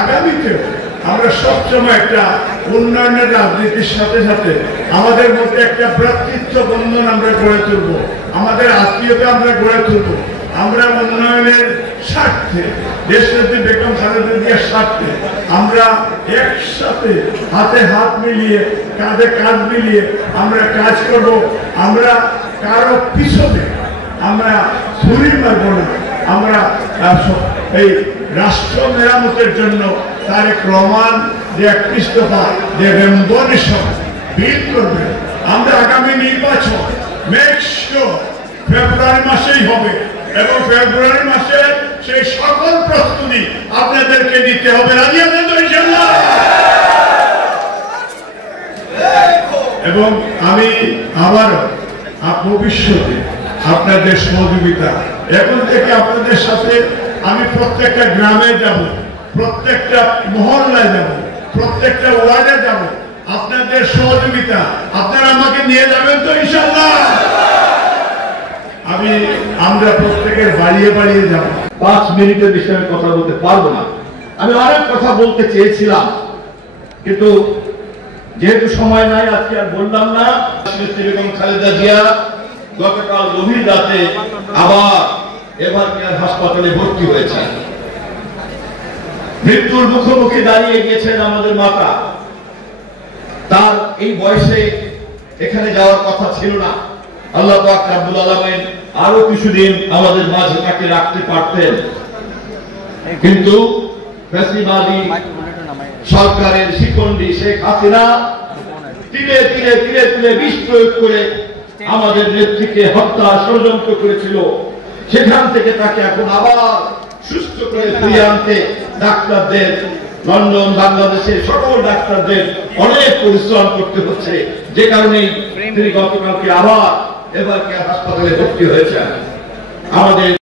আগামীতে আমরা সবসময় একটা উন্নয়নের রাজনীতির সাথে সাথে আমাদের মধ্যে একটা ভ্রাতৃত্ব বন্ধন আমরা গড়ে তুলব, আমাদের আত্মীয়তা আমরা গড়ে তুলব। আমরা উন্নয়নের স্বার্থে, দেশনেত্রী বেগম খালেদা জিয়ার স্বার্থে আমরা একসাথে হাতে হাত মিলিয়ে, কাঁধে কাঁধ মিলিয়ে আমরা কাজ করব। আমরা কারো পিছনে আমরা ছুরি মারব না। আমরা এই রাষ্ট্র মেরামতের জন্য তারেক রহমান যে 31 দফা যে রেমবনেশন বিল করবে, আমরা আগামী নির্বাচন মেক শিওর ফেব্রুয়ারি মাসেই হবে এবং ফেব্রুয়ারি মাসে সেই সকল প্রস্তুতি আপনাদেরকে নিতে হবে। রাজি আছেন তো ইনশাআল্লাহ? এবং আমি আবার ভবিষ্যতে আপনাদের সহযোগিতা, এখন থেকে আপনাদের সাথে আমি প্রত্যেকটা গ্রামে যাব, প্রত্যেকটা মহল্লায় যাব, প্রত্যেকটা ওয়ার্ডে যাব। আপনাদের সহযোগিতা, আপনারা আমাকে নিয়ে যাবেন তো ইনশাআল্লাহ? আমরা প্রত্যেকের বাড়িয়ে বাড়িয়ে যাব। 5 মিনিটের বেশি আমি কথা বলতে পারবো না। আমি অনেক কথা বলতে চেয়েছিলাম, কিন্তু যেহেতু সময় নাই আজকে আর বললাম না। বেগম খালেদা জিয়া গতকাল গভীর রাতে আবার এভার কেয়ার হাসপাতালে ভর্তি হয়েছে। মৃত্যুর মুখোমুখি দাঁড়িয়ে গিয়েছেন আমাদের মাতা। তার এই বয়সে এখানে যাওয়ার কথা ছিল না। আল্লাহ পাক রব্বুল আলামিন আরো কিছুদিন আমাদের মাঝে তাকে রাখতে পারতেন, কিন্তু ফ্যাসিবাদী সরকারের শিকন্ডি শেখ হাসিনা তিলে তিলে তিলে তিলে বিষ প্রয়োগ করে আমাদের নেত্রীকে হত্যা ষড়যন্ত্র করেছিল। সেখান থেকে তাকে এখন আবার সুস্থ করে ফিরিয়ে আনতে ডাক্তারদের, লন্ডন বাংলাদেশের সকল ডাক্তারদের অনেক পরিশ্রম করতে হচ্ছে, যে কারণে তিনি গতকালকে আবার এবার হাসপাতালে ভর্তি হয়েছেন। আমাদের